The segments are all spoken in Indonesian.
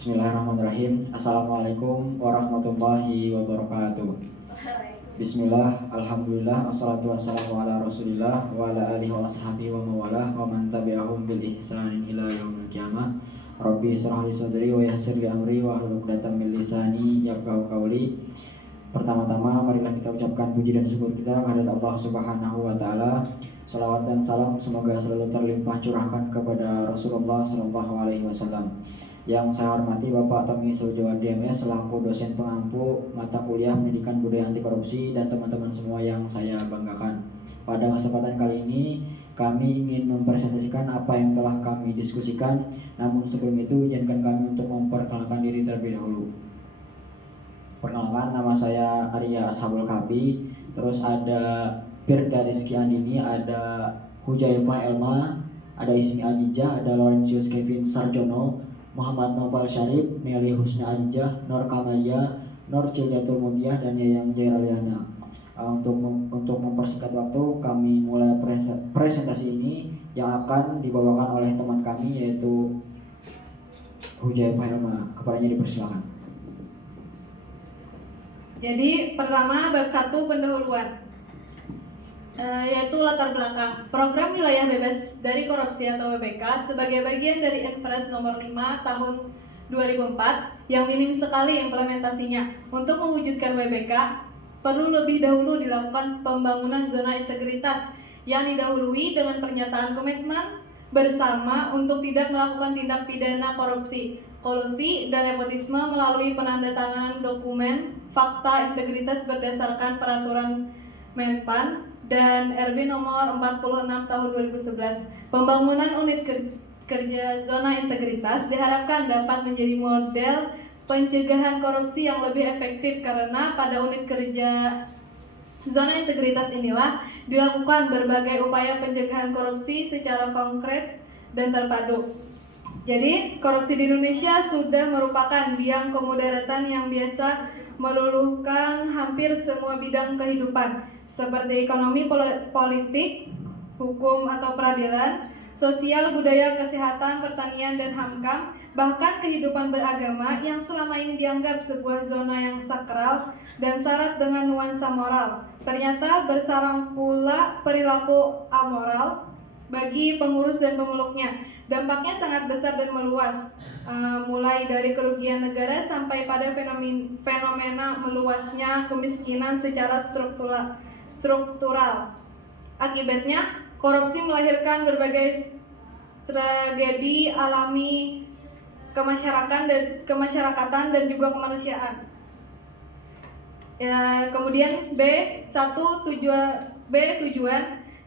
Bismillahirrahmanirrahim. Assalamualaikum warahmatullahi wabarakatuh. Bismillah, alhamdulillah, wassalatu wassalamu ala rasulillah wa ala alihi wa sahbihi wa mawalah wa man tabi'ahum bil ihsanin ila yaumil qiyamah. Rabbi israh li sadri wa yassir li amri wa hlul 'uqdatam min lisani yafqahu qawli. Pertama-tama marilah kita ucapkan puji dan syukur kita kepada Allah Subhanahu wa taala. Salawat dan salam semoga selalu terlimpah curahkan kepada Rasulullah sallallahu alaihi wasallam. Yang saya hormati Bapak Tommy Sujowardi MS selaku dosen pengampu mata kuliah Pendidikan Budaya Anti Korupsi dan teman-teman semua yang saya banggakan. Pada kesempatan kali ini kami ingin mempresentasikan apa yang telah kami diskusikan. Namun sebelum itu izinkan kami untuk memperkenalkan diri terlebih dahulu. Perkenalkan, nama saya Arya Ashabul Kafi. Terus ada Firda Rizky Andini, ada Hujaifah Elma, ada Ismi Ajijah, ada Laurentius Kevin Sarjono, Muhammad Nopal Syarif, Meli Husna Ajijah, Nur Kamaya, Nur Cilyatul Mundiah, dan Yayang Jairaliana. Untuk mempersingkat waktu, kami mulai presentasi ini yang akan dibawakan oleh teman kami yaitu Hujaifah Elma. Kepadanya dipersilakan. Jadi pertama bab 1 pendahuluan, yaitu latar belakang program wilayah bebas dari korupsi atau WBK sebagai bagian dari Inpres nomor 5 tahun 2004 yang minim sekali implementasinya. Untuk mewujudkan WBK perlu lebih dahulu dilakukan pembangunan zona integritas yang didahului dengan pernyataan komitmen bersama untuk tidak melakukan tindak pidana korupsi, kolusi, dan nepotisme melalui penandatanganan dokumen fakta integritas berdasarkan peraturan Menpan dan RB nomor 46 tahun 2011. Pembangunan unit kerja zona integritas diharapkan dapat menjadi model pencegahan korupsi yang lebih efektif karena pada unit kerja zona integritas inilah dilakukan berbagai upaya pencegahan korupsi secara konkret dan terpadu. Jadi, korupsi di Indonesia sudah merupakan biang kemudaratan yang biasa meluluhkan hampir semua bidang kehidupan, seperti ekonomi, politik, hukum atau peradilan, sosial, budaya, kesehatan, pertanian, dan HAMKAM, bahkan kehidupan beragama yang selama ini dianggap sebuah zona yang sakral dan syarat dengan nuansa moral. Ternyata bersarang pula perilaku amoral bagi pengurus dan pemeluknya. Dampaknya sangat besar dan meluas, mulai dari kerugian negara sampai pada fenomena meluasnya kemiskinan secara struktural. Akibatnya, korupsi melahirkan berbagai tragedi alami kemasyarakatan dan juga kemanusiaan. Ya, kemudian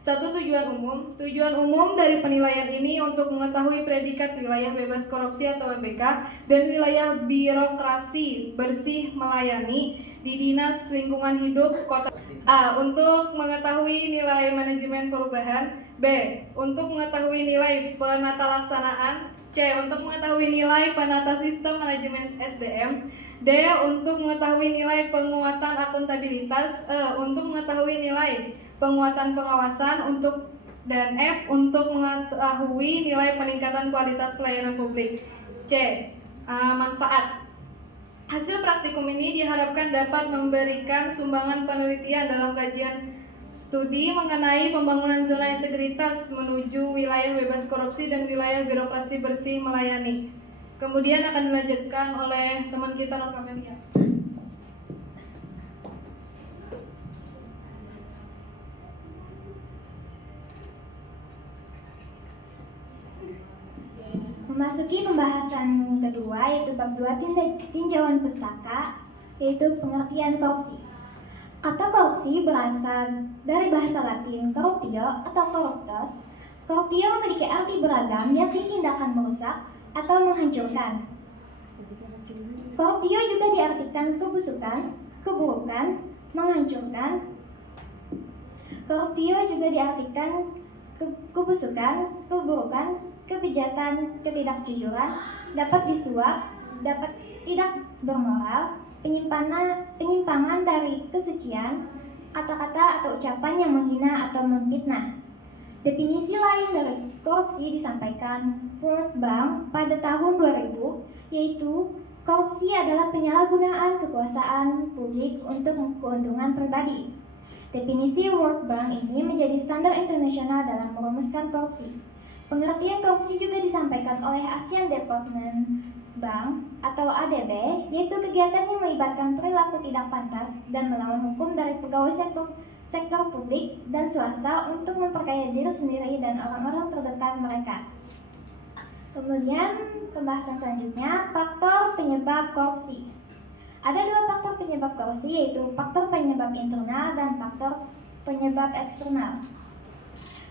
tujuan umum. Tujuan umum dari penilaian ini untuk mengetahui predikat wilayah bebas korupsi atau WBK dan wilayah birokrasi bersih melayani di Dinas Lingkungan Hidup Kota. A. Untuk mengetahui nilai manajemen perubahan. B. Untuk mengetahui nilai penata laksanaan. C. Untuk mengetahui nilai penata sistem manajemen SDM. D. Untuk mengetahui nilai penguatan akuntabilitas. E. Untuk mengetahui nilai penguatan pengawasan. Dan F. Untuk mengetahui nilai peningkatan kualitas pelayanan publik. C. Manfaat. Hasil praktikum ini diharapkan dapat memberikan sumbangan penelitian dalam kajian studi mengenai pembangunan zona integritas menuju wilayah bebas korupsi dan wilayah birokrasi bersih melayani. Kemudian akan dilanjutkan oleh teman kita Nur Kamelia. Memasuki pembahasan kedua yaitu bab 2 tinjauan pustaka, yaitu pengertian korupsi. Kata korupsi berasal dari bahasa Latin corruptio atau corruptos. Corruptio memiliki arti beragam, yakni tindakan merusak atau menghancurkan. Corruptio juga diartikan kebusukan, keburukan, menghancurkan. Corruptio juga diartikan kebusukan, keburukan, kebijatan, ketidakjujuran, dapat disuap, dapat tidak bermoral, penyimpangan dari kesucian, kata-kata atau ucapan yang menghina atau memfitnah. Definisi lain dari korupsi disampaikan World Bank pada tahun 2000, yaitu korupsi adalah penyalahgunaan kekuasaan publik untuk keuntungan pribadi. Definisi World Bank ini menjadi standar internasional dalam merumuskan korupsi. Pengertian korupsi juga disampaikan oleh Asian Development Bank atau ADB, yaitu kegiatan yang melibatkan perilaku tidak pantas dan melawan hukum dari pegawai sektor publik dan swasta untuk memperkaya diri sendiri dan orang-orang terdekat mereka. Kemudian pembahasan selanjutnya, faktor penyebab korupsi. Ada dua faktor penyebab korupsi, yaitu faktor penyebab internal dan faktor penyebab eksternal.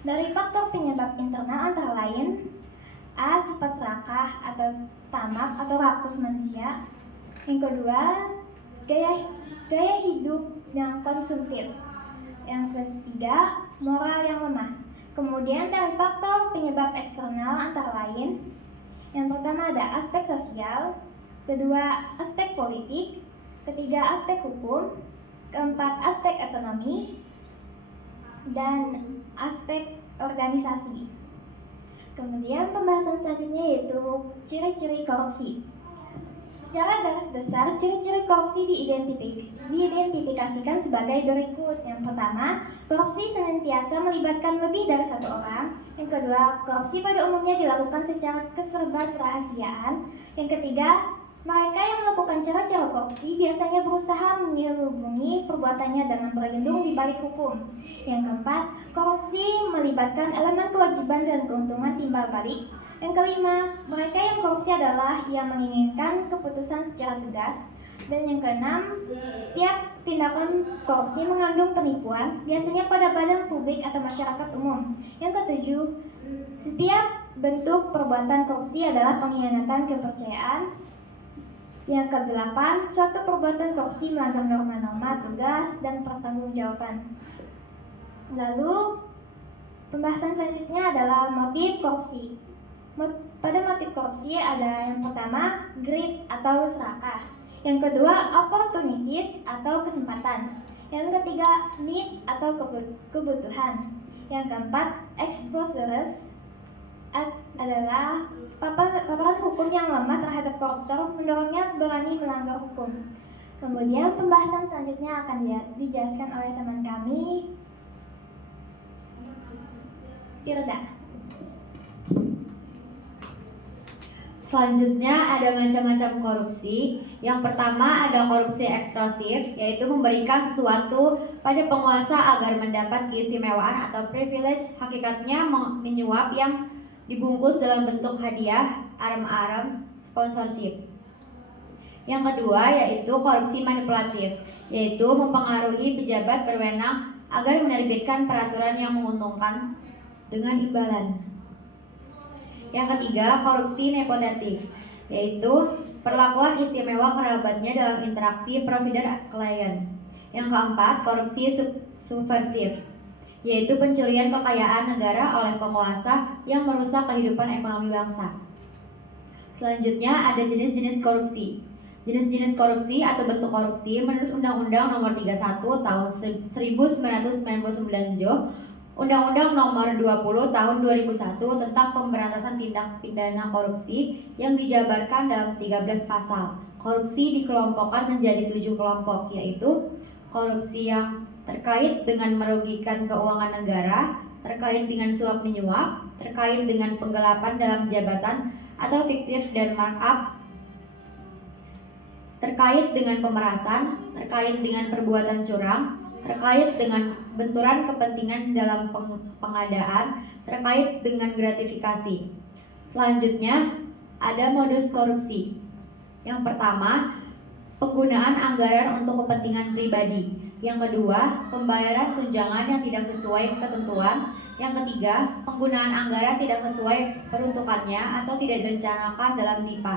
Dari faktor penyebab internal antara lain A. Sifat serakah atau tamak atau rakus manusia. Yang kedua, gaya hidup yang konsumtif. Yang ketiga, moral yang lemah. Kemudian dari faktor penyebab eksternal antara lain, yang pertama ada aspek sosial, kedua aspek politik, ketiga aspek hukum, keempat aspek ekonomi, dan aspek organisasi. Kemudian pembahasan selanjutnya yaitu ciri-ciri korupsi. Secara garis besar, ciri-ciri korupsi diidentifikasikan sebagai berikut. Yang pertama, korupsi senantiasa melibatkan lebih dari satu orang. Yang kedua, korupsi pada umumnya dilakukan secara keserberahasiaan. Yang ketiga, mereka yang melakukan cara-cara korupsi biasanya berusaha menyelubungi perbuatannya dengan berlindung di balik hukum. Yang keempat, korupsi melibatkan elemen kewajiban dan keuntungan timbal balik. Yang kelima, mereka yang korupsi adalah yang menginginkan keputusan secara tegas. Dan yang keenam, setiap tindakan korupsi mengandung penipuan, biasanya pada badan publik atau masyarakat umum. Yang ketujuh, setiap bentuk perbuatan korupsi adalah pengkhianatan kepercayaan. Yang kedelapan, suatu perbuatan korupsi melanggar norma-norma tugas dan pertanggungjawaban. Lalu, pembahasan selanjutnya adalah motif korupsi. Pada motif korupsi ada yang pertama, greed atau serakah. Yang kedua, opportunities atau kesempatan. Yang ketiga, need atau kebutuhan. Yang keempat, exposures adalah paparan hukum yang lemah terhadap koruptor mendorongnya berani melanggar hukum. Kemudian pembahasan selanjutnya akan dijelaskan oleh teman kami, Tirda. Selanjutnya ada macam-macam korupsi. Yang pertama ada korupsi eksklusif, yaitu memberikan sesuatu pada penguasa agar mendapat keistimewaan atau privilege, hakikatnya menyuap yang dibungkus dalam bentuk hadiah, arem-arem, sponsorship. Yang kedua yaitu korupsi manipulatif, yaitu mempengaruhi pejabat berwenang agar menerbitkan peraturan yang menguntungkan dengan imbalan. Yang ketiga, korupsi nepotisme, yaitu perlakuan istimewa kerabatnya dalam interaksi providen klien. Yang keempat, korupsi subversif, yaitu pencurian kekayaan negara oleh penguasa yang merusak kehidupan ekonomi bangsa. Selanjutnya ada jenis-jenis korupsi. Jenis-jenis korupsi atau bentuk korupsi menurut Undang-Undang Nomor 31 Tahun 1999 Undang-Undang Nomor 20 Tahun 2001 tentang pemberantasan tindak pidana korupsi yang dijabarkan dalam 13 pasal. Korupsi dikelompokkan menjadi 7 kelompok, yaitu korupsi yang terkait dengan merugikan keuangan negara, terkait dengan suap menyuap, terkait dengan penggelapan dalam jabatan atau fiktif dan markup, terkait dengan pemerasan, terkait dengan perbuatan curang, terkait dengan benturan kepentingan dalam pengadaan, terkait dengan gratifikasi. Selanjutnya ada modus korupsi. Yang pertama, penggunaan anggaran untuk kepentingan pribadi. Yang kedua, pembayaran tunjangan yang tidak sesuai ketentuan. Yang ketiga, penggunaan anggaran tidak sesuai peruntukannya atau tidak direncanakan dalam NIPA.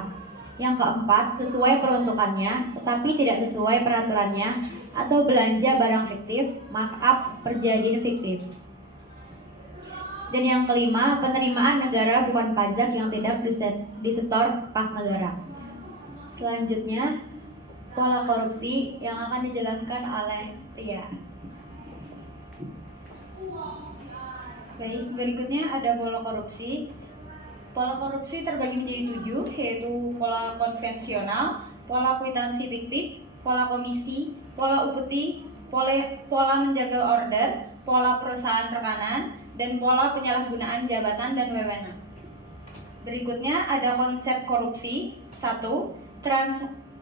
Yang keempat, sesuai peruntukannya tetapi tidak sesuai peraturannya atau belanja barang fiktif, markup, perjanjian fiktif. Dan yang kelima, penerimaan negara bukan pajak yang tidak disetor pas negara. Selanjutnya, pola korupsi yang akan dijelaskan oleh Ria. Baik, berikutnya ada pola korupsi. Pola korupsi terbagi menjadi 7, yaitu pola konvensional, pola kwitansi fiktif, pola komisi, pola upeti, pola menjaga order, pola perusahaan rekanan, dan pola penyalahgunaan jabatan dan wewenang. Berikutnya ada konsep korupsi. 1.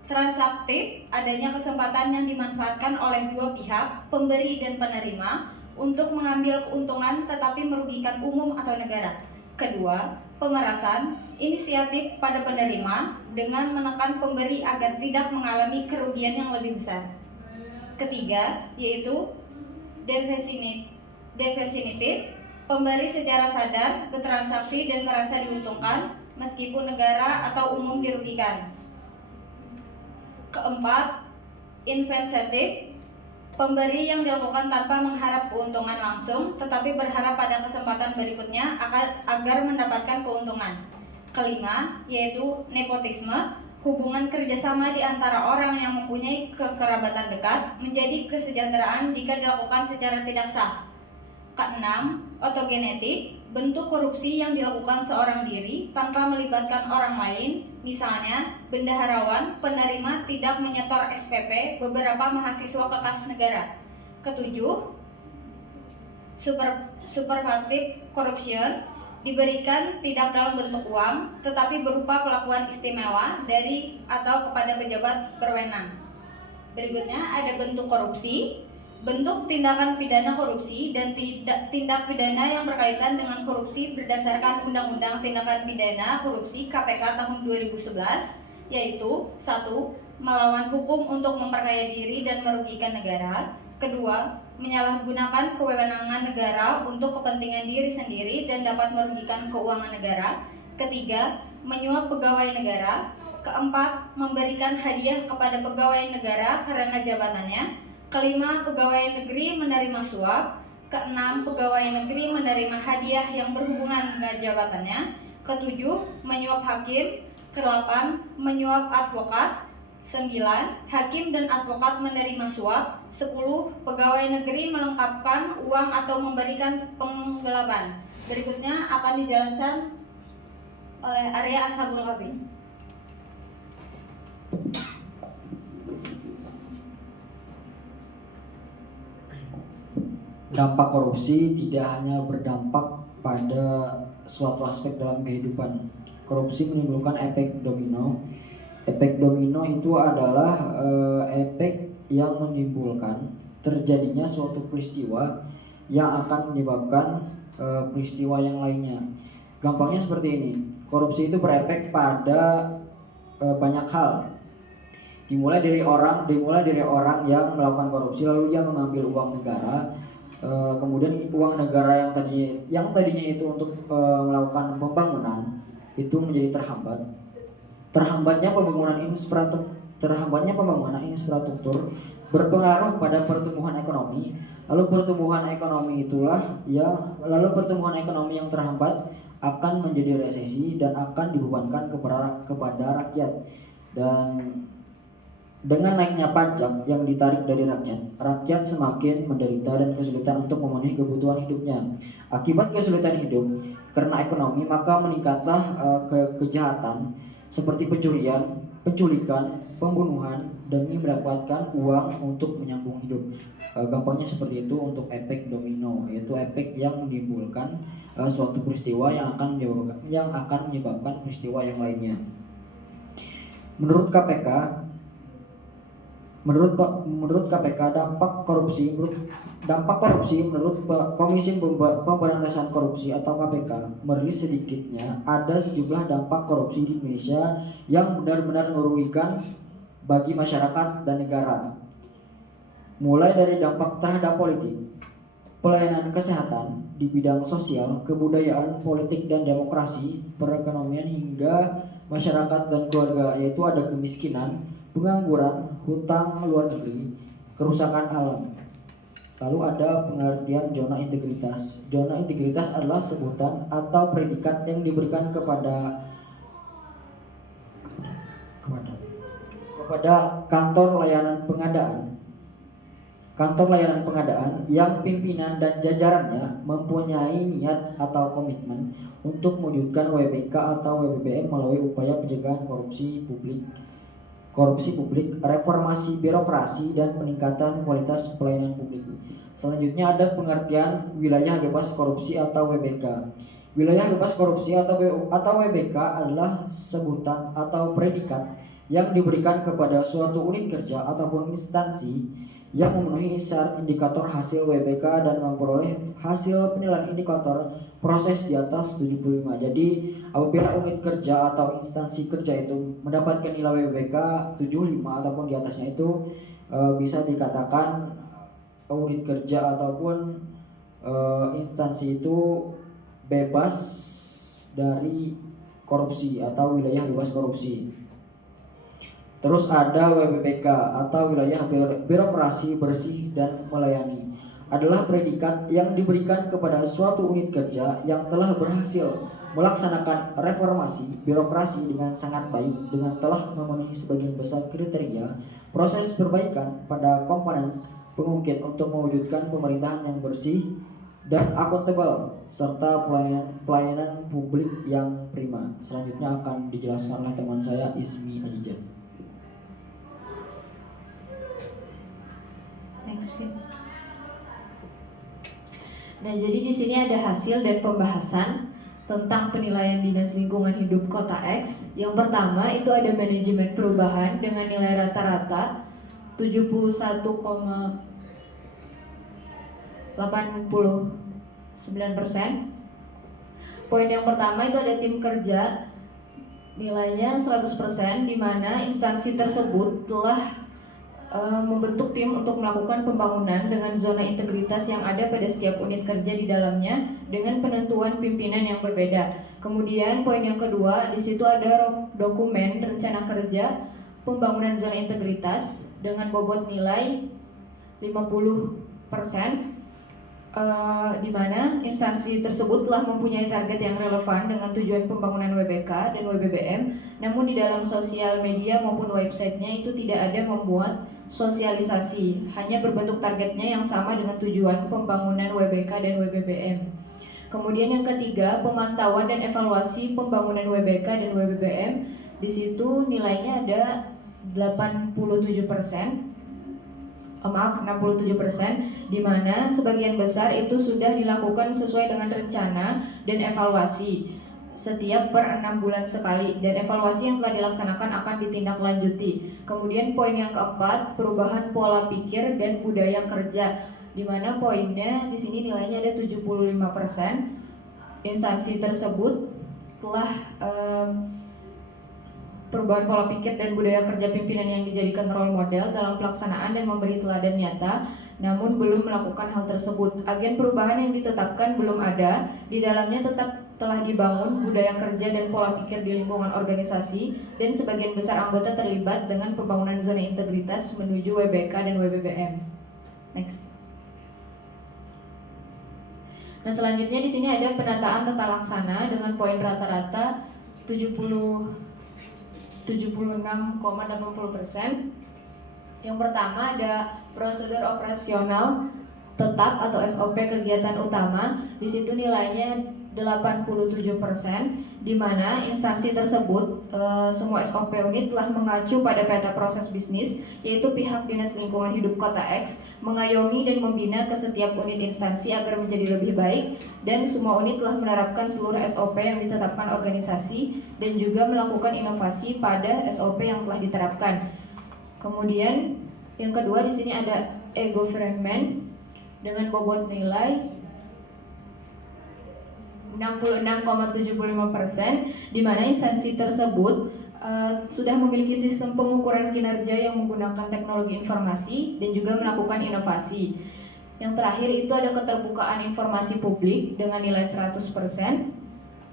Transaktif, adanya kesempatan yang dimanfaatkan oleh dua pihak, pemberi dan penerima, untuk mengambil keuntungan tetapi merugikan umum atau negara. Kedua, pemerasan, inisiatif pada penerima dengan menekan pemberi agar tidak mengalami kerugian yang lebih besar. Ketiga, yaitu definitif, pemberi secara sadar bertransaksi dan merasa diuntungkan meskipun negara atau umum dirugikan. Keempat, insensitif, pemberi yang dilakukan tanpa mengharap keuntungan langsung, tetapi berharap pada kesempatan berikutnya agar mendapatkan keuntungan. Kelima, yaitu nepotisme, hubungan kerjasama di antara orang yang mempunyai kekerabatan dekat menjadi kesejahteraan jika dilakukan secara tidak sah. Keenam, otogenetik, bentuk korupsi yang dilakukan seorang diri tanpa melibatkan orang lain, misalnya bendaharawan penerima tidak menyetor SPP beberapa mahasiswa kekas negara. Ketujuh, superlative corruption, diberikan tidak dalam bentuk uang tetapi berupa perlakuan istimewa dari atau kepada pejabat berwenang. Berikutnya ada bentuk korupsi. Bentuk tindakan pidana korupsi dan tindak pidana yang berkaitan dengan korupsi berdasarkan Undang-Undang Tindakan Pidana Korupsi KPK tahun 2011, yaitu 1. Melawan hukum untuk memperkaya diri dan merugikan negara. Kedua, menyalahgunakan kewenangan negara untuk kepentingan diri sendiri dan dapat merugikan keuangan negara. Ketiga, menyuap pegawai negara. Keempat, memberikan hadiah kepada pegawai negara karena jabatannya. Kelima, pegawai negeri menerima suap. Keenam, pegawai negeri menerima hadiah yang berhubungan dengan jabatannya. Ketujuh, menyuap hakim. Kedelapan, menyuap advokat. 9. Hakim dan advokat menerima suap. 10. Pegawai negeri melengkapkan uang atau memberikan penggelapan. Berikutnya akan dijelaskan oleh Arya Ashabul Kafi. Dampak korupsi tidak hanya berdampak pada suatu aspek dalam kehidupan. Korupsi menimbulkan efek domino. Efek domino itu adalah efek yang menimbulkan terjadinya suatu peristiwa yang akan menyebabkan peristiwa yang lainnya. Gampangnya seperti ini. Korupsi itu berefek pada banyak hal. Dimulai dari orang yang melakukan korupsi lalu dia mengambil uang negara. Kemudian uang negara yang tadinya itu untuk melakukan pembangunan itu menjadi terhambatnya pembangunan infrastruktur berpengaruh pada pertumbuhan ekonomi. Lalu pertumbuhan ekonomi yang terhambat akan menjadi resesi dan akan dibebankan kepada rakyat. Dan dengan naiknya pajak yang ditarik dari rakyat semakin menderita dan kesulitan untuk memenuhi kebutuhan hidupnya. Akibat kesulitan hidup karena ekonomi, maka meningkatlah kejahatan seperti pencurian, penculikan, pembunuhan demi mendapatkan uang untuk menyambung hidup. Gampangnya seperti itu untuk efek domino, yaitu efek yang menimbulkan suatu peristiwa yang akan menyebabkan peristiwa yang lainnya. Menurut KPK, dampak korupsi menurut Komisi Pemberantasan Korupsi atau KPK merilis sedikitnya ada sejumlah dampak korupsi di Indonesia yang benar-benar merugikan bagi masyarakat dan negara. Mulai dari dampak terhadap politik, pelayanan kesehatan di bidang sosial, kebudayaan, politik dan demokrasi, perekonomian hingga masyarakat dan keluarga, yaitu ada kemiskinan, pengangguran, hutang luar negeri, kerusakan alam. Lalu ada pengertian zona integritas. Zona integritas adalah sebutan atau predikat yang diberikan kepada kantor layanan pengadaan kantor layanan pengadaan yang pimpinan dan jajarannya mempunyai niat atau komitmen untuk mewujudkan WBK atau WBBM melalui upaya pencegahan korupsi publik, reformasi birokrasi, dan peningkatan kualitas pelayanan publik. Selanjutnya ada pengertian wilayah bebas korupsi atau WBK. Wilayah bebas korupsi atau WBK adalah sebutan atau predikat yang diberikan kepada suatu unit kerja ataupun instansi yang memenuhi syarat indikator hasil WBK dan memperoleh hasil penilaian indikator proses di atas 75. Jadi apabila unit kerja atau instansi kerja itu mendapatkan nilai WBK 75 ataupun di atasnya itu bisa dikatakan unit kerja ataupun instansi itu bebas dari korupsi atau wilayah bebas korupsi. Terus ada WBPK atau wilayah birokrasi bersih dan melayani. Adalah predikat yang diberikan kepada suatu unit kerja yang telah berhasil melaksanakan reformasi birokrasi dengan sangat baik dengan telah memenuhi sebagian besar kriteria proses perbaikan pada komponen pengungkit untuk mewujudkan pemerintahan yang bersih dan akuntabel serta pelayanan publik yang prima. Selanjutnya akan dijelaskan oleh teman saya Ismi Ajijan. Nah, jadi di sini ada hasil dan pembahasan tentang penilaian Dinas Lingkungan Hidup Kota X. Yang pertama itu ada manajemen perubahan dengan nilai rata-rata 71,89%. Poin yang pertama itu ada tim kerja, nilainya 100%, di mana instansi tersebut telah membentuk tim untuk melakukan pembangunan dengan zona integritas yang ada pada setiap unit kerja di dalamnya dengan penentuan pimpinan yang berbeda. Kemudian poin yang kedua, di situ ada dokumen rencana kerja pembangunan zona integritas dengan bobot nilai 50%, di mana instansi tersebut telah mempunyai target yang relevan dengan tujuan pembangunan WBK dan WBBM, namun di dalam sosial media maupun websitenya itu tidak ada membuat sosialisasi, hanya berbentuk targetnya yang sama dengan tujuan pembangunan WBK dan WBBM. Kemudian yang ketiga, pemantauan dan evaluasi pembangunan WBK dan WBBM. Di situ nilainya ada 67%, di mana sebagian besar itu sudah dilakukan sesuai dengan rencana dan evaluasi setiap per 6 bulan sekali, dan evaluasi yang telah dilaksanakan akan ditindaklanjuti. Kemudian poin yang keempat, perubahan pola pikir dan budaya kerja, di mana poinnya di sini nilainya ada 75%. Instansi tersebut telah perubahan pola pikir dan budaya kerja pimpinan yang dijadikan role model dalam pelaksanaan dan memberi teladan nyata, namun belum melakukan hal tersebut. Agen perubahan yang ditetapkan belum ada, di dalamnya tetap telah dibangun budaya kerja dan pola pikir di lingkungan organisasi, dan sebagian besar anggota terlibat dengan pembangunan zona integritas menuju WBK dan WBBM. Next. Nah, selanjutnya di sini ada penataan tata laksana dengan poin rata-rata 76,80%. Yang pertama ada prosedur operasional tetap atau SOP kegiatan utama. Di situ nilainya 87%, di mana instansi tersebut semua SOP unit telah mengacu pada peta proses bisnis, yaitu pihak Dinas Lingkungan Hidup Kota X mengayomi dan membina ke setiap unit instansi agar menjadi lebih baik, dan semua unit telah menerapkan seluruh SOP yang ditetapkan organisasi dan juga melakukan inovasi pada SOP yang telah diterapkan. Kemudian yang kedua di sini ada e-government dengan bobot nilai 66,75%, di mana instansi tersebut sudah memiliki sistem pengukuran kinerja yang menggunakan teknologi informasi dan juga melakukan inovasi. Yang terakhir itu ada keterbukaan informasi publik dengan nilai 100%,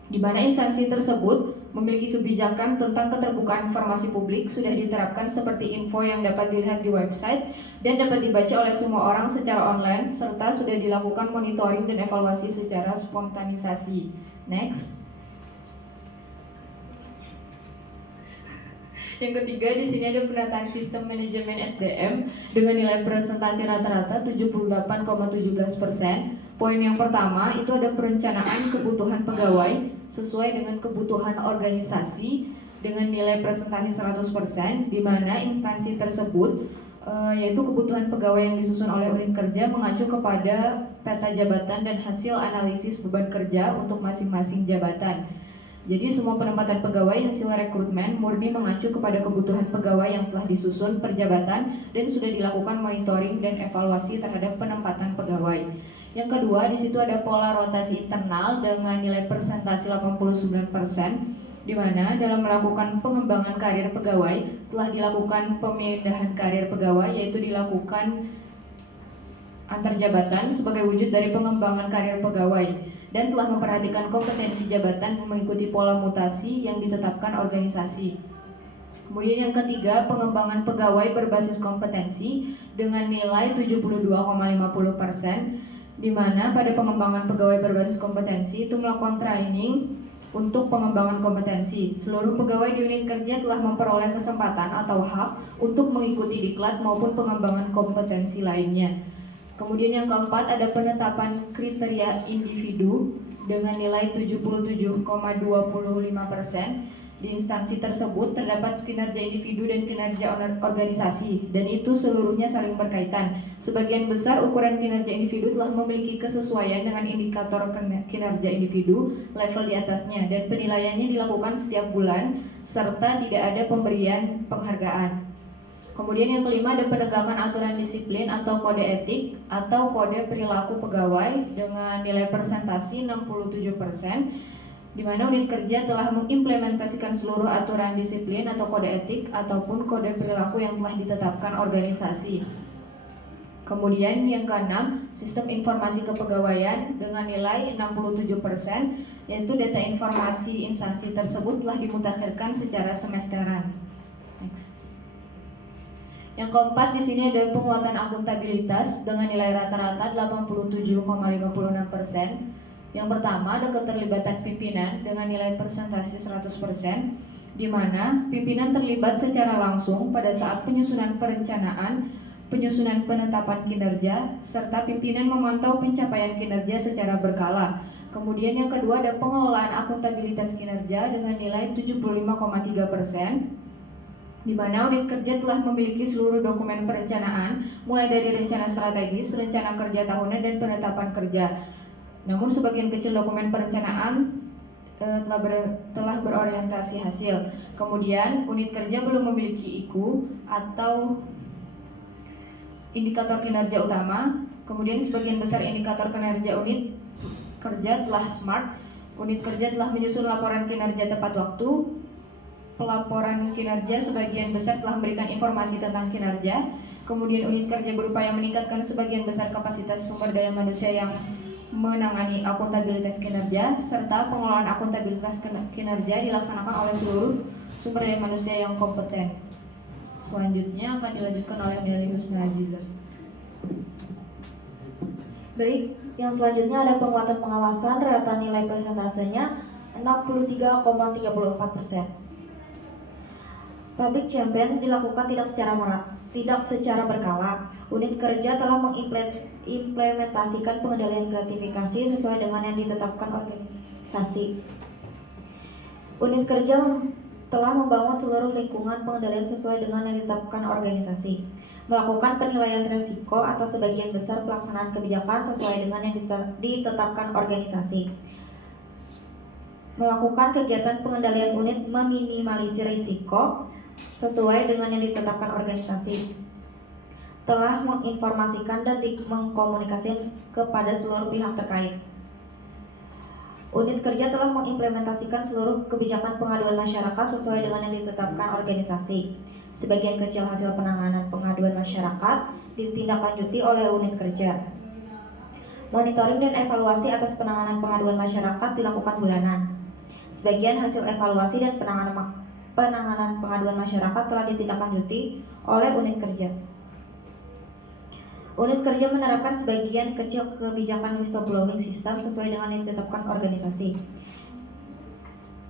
di mana instansi tersebut memiliki kebijakan tentang keterbukaan informasi publik sudah diterapkan seperti info yang dapat dilihat di website dan dapat dibaca oleh semua orang secara online, serta sudah dilakukan monitoring dan evaluasi secara spontanisasi. Next. Yang ketiga, di sini ada penataan sistem manajemen SDM dengan nilai presentasi rata-rata 78,17%. Poin yang pertama itu ada perencanaan kebutuhan pegawai sesuai dengan kebutuhan organisasi dengan nilai presentasi 100%, di mana instansi tersebut yaitu kebutuhan pegawai yang disusun oleh unit kerja mengacu kepada peta jabatan dan hasil analisis beban kerja untuk masing-masing jabatan. Jadi semua penempatan pegawai hasil rekrutmen murni mengacu kepada kebutuhan pegawai yang telah disusun per jabatan dan sudah dilakukan monitoring dan evaluasi terhadap penempatan pegawai. Yang kedua, di situ ada pola rotasi internal dengan nilai persentase 89%, di mana dalam melakukan pengembangan karir pegawai telah dilakukan pemindahan karir pegawai, yaitu dilakukan antar jabatan sebagai wujud dari pengembangan karir pegawai dan telah memperhatikan kompetensi jabatan mengikuti pola mutasi yang ditetapkan organisasi. Kemudian yang ketiga, pengembangan pegawai berbasis kompetensi dengan nilai 72,50%, di mana pada pengembangan pegawai berbasis kompetensi itu melakukan training untuk pengembangan kompetensi. Seluruh pegawai di unit kerja telah memperoleh kesempatan atau hak untuk mengikuti diklat maupun pengembangan kompetensi lainnya. Kemudian yang keempat, ada penetapan kriteria individu dengan nilai 77,25%. Di instansi tersebut terdapat kinerja individu dan kinerja organisasi, dan itu seluruhnya saling berkaitan. Sebagian besar ukuran kinerja individu telah memiliki kesesuaian dengan indikator kinerja individu level di atasnya, dan penilaiannya dilakukan setiap bulan serta tidak ada pemberian penghargaan. Kemudian yang kelima, ada penegakan aturan disiplin atau kode etik atau kode perilaku pegawai dengan nilai presentasi 67%, di mana unit kerja telah mengimplementasikan seluruh aturan disiplin atau kode etik ataupun kode perilaku yang telah ditetapkan organisasi. Kemudian yang keenam, sistem informasi kepegawaian dengan nilai 67%, yaitu data informasi instansi tersebut telah dimutakhirkan secara semesteran. Next. Yang keempat, di sini ada penguatan akuntabilitas dengan nilai rata-rata 87,56%. Yang pertama, ada keterlibatan pimpinan dengan nilai persentase 100%, di mana pimpinan terlibat secara langsung pada saat penyusunan perencanaan, penyusunan penetapan kinerja, serta pimpinan memantau pencapaian kinerja secara berkala. Kemudian yang kedua, ada pengelolaan akuntabilitas kinerja dengan nilai 75,3%, di mana unit kerja telah memiliki seluruh dokumen perencanaan, mulai dari rencana strategis, rencana kerja tahunan, dan penetapan kerja. Namun sebagian kecil dokumen perencanaan telah berorientasi hasil. Kemudian unit kerja belum memiliki IKU atau indikator kinerja utama. Kemudian sebagian besar indikator kinerja unit kerja telah SMART. Unit kerja telah menyusun laporan kinerja tepat waktu. Pelaporan kinerja sebagian besar telah memberikan informasi tentang kinerja. Kemudian unit kerja berupaya meningkatkan sebagian besar kapasitas sumber daya manusia yang menangani akuntabilitas kinerja, serta pengelolaan akuntabilitas kinerja dilaksanakan oleh seluruh sumber daya manusia yang kompeten. Selanjutnya akan dilanjutkan oleh Nelly Husna Azizah. Baik, yang selanjutnya ada penguatan pengawasan, rata nilai persentasenya 63,34%. Public campaign dilakukan tidak secara berkala. Unit kerja telah mengimplementasikan pengendalian gratifikasi sesuai dengan yang ditetapkan organisasi. Unit kerja telah membangun seluruh lingkungan pengendalian sesuai dengan yang ditetapkan organisasi. Melakukan penilaian risiko atas sebagian besar pelaksanaan kebijakan sesuai dengan yang ditetapkan organisasi. Melakukan kegiatan pengendalian unit meminimalisir risiko sesuai dengan yang ditetapkan organisasi. Telah menginformasikan dan mengkomunikasikan kepada seluruh pihak terkait. Unit kerja telah mengimplementasikan seluruh kebijakan pengaduan masyarakat sesuai dengan yang ditetapkan organisasi. Sebagian kecil hasil penanganan pengaduan masyarakat ditindaklanjuti oleh unit kerja. Monitoring dan evaluasi atas penanganan pengaduan masyarakat dilakukan bulanan. Sebagian hasil evaluasi dan penanganan pengaduan masyarakat telah ditindaklanjuti oleh unit kerja. Unit kerja menerapkan sebagian kecil kebijakan whistleblowing system sesuai dengan yang ditetapkan organisasi.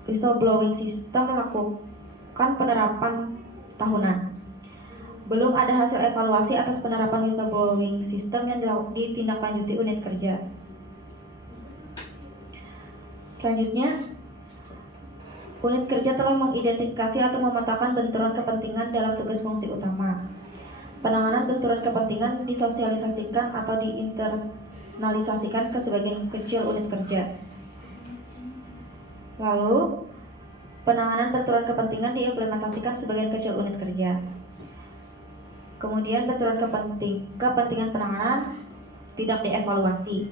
Whistleblowing system melakukan melakukan penerapan tahunan. Belum ada hasil evaluasi atas penerapan whistleblowing system yang ditindaklanjuti unit kerja. Selanjutnya, unit kerja telah mengidentifikasi atau memetakan benturan kepentingan dalam tugas fungsi utama. Penanganan benturan kepentingan disosialisasikan atau diinternalisasikan ke sebagian kecil unit kerja. Lalu, penanganan benturan kepentingan diimplementasikan sebagian kecil unit kerja. Kemudian benturan kepentingan penanganan tidak dievaluasi.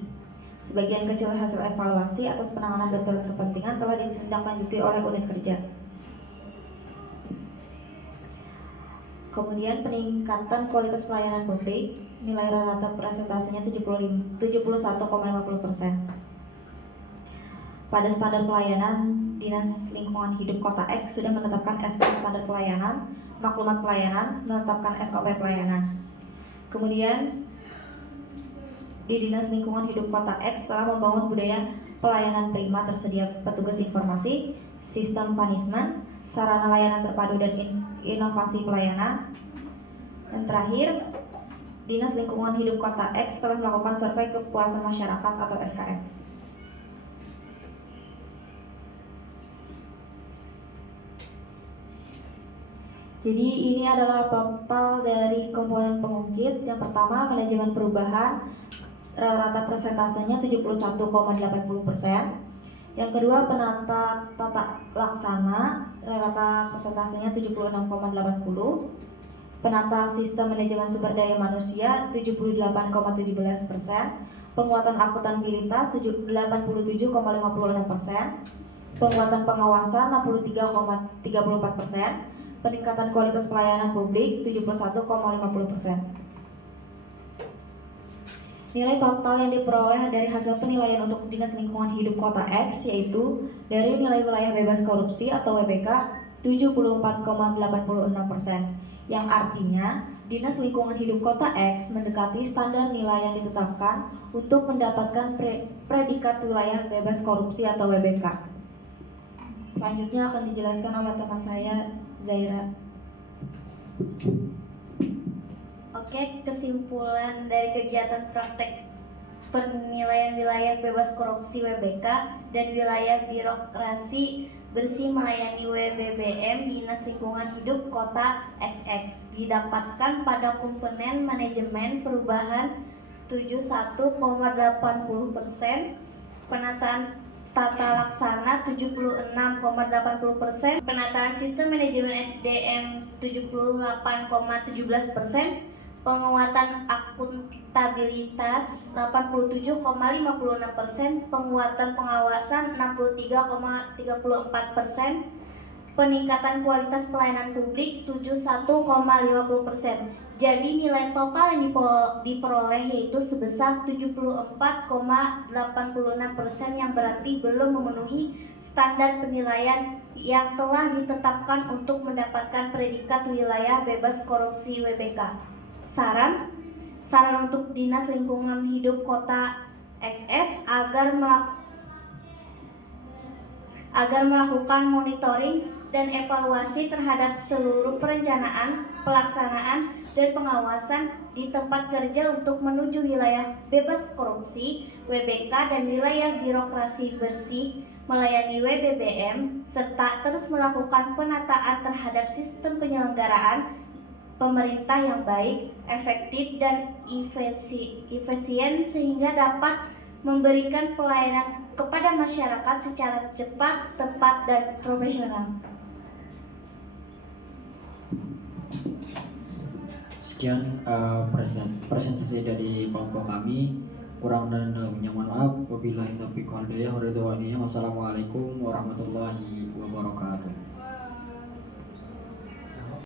Sebagian kecil hasil evaluasi atas penanganan benturan kepentingan telah ditindaklanjuti oleh unit kerja. Kemudian peningkatan kualitas pelayanan publik, nilai rata presentasinya 71,50%. Pada standar pelayanan, Dinas Lingkungan Hidup Kota X sudah menetapkan SK standar pelayanan, maklumat pelayanan, menetapkan SOP pelayanan. Kemudian di Dinas Lingkungan Hidup Kota X telah membangun budaya pelayanan prima, tersedia petugas informasi, sistem punishment, sarana layanan terpadu dan inovasi pelayanan. Dan terakhir, Dinas Lingkungan Hidup Kota X telah melakukan survei kepuasan masyarakat atau SKM. Jadi ini adalah total dari komponen pengungkit. Yang pertama, manajemen perubahan, rata persentasenya 71,80%. Yang kedua, penata tata laksana, rata persentasenya 76,80%. Penata sistem manajemen sumber daya manusia 78,17%. Penguatan akuntabilitas 87,56%. Penguatan pengawasan 63,34%. Peningkatan kualitas pelayanan publik 71,50%. Nilai total yang diperoleh dari hasil penilaian untuk Dinas Lingkungan Hidup Kota X yaitu dari nilai wilayah bebas korupsi atau WBK 74,86%, yang artinya Dinas Lingkungan Hidup Kota X mendekati standar nilai yang ditetapkan untuk mendapatkan predikat wilayah bebas korupsi atau WBK. Selanjutnya akan dijelaskan oleh teman saya, Zaira. Oke, kesimpulan dari kegiatan praktek penilaian wilayah bebas korupsi WBK dan wilayah birokrasi bersih melayani WBBM Dinas Lingkungan Hidup Kota XX didapatkan pada komponen manajemen perubahan 71,80%, penataan tata laksana 76,80%, penataan sistem manajemen SDM 78,17%, penguatan akuntabilitas 87,56%, penguatan pengawasan 63,34%, peningkatan kualitas pelayanan publik 71,50%. Jadi nilai total yang diperoleh yaitu sebesar 74,86%, yang berarti belum memenuhi standar penilaian yang telah ditetapkan untuk mendapatkan predikat wilayah bebas korupsi WBK. Saran untuk Dinas Lingkungan Hidup Kota XS agar melakukan monitoring dan evaluasi terhadap seluruh perencanaan, pelaksanaan, dan pengawasan di tempat kerja untuk menuju wilayah bebas korupsi WBK dan wilayah birokrasi bersih melayani WBBM, serta terus melakukan penataan terhadap sistem penyelenggaraan pemerintah yang baik, efektif, dan efisien sehingga dapat memberikan pelayanan kepada masyarakat secara cepat, tepat, dan profesional. Sekian presentasi dari kelompok kami. Kurang dan lebihnya mohon maaf. Wabillahi taufiq wal hidayah. Wassalamualaikum warahmatullahi wabarakatuh.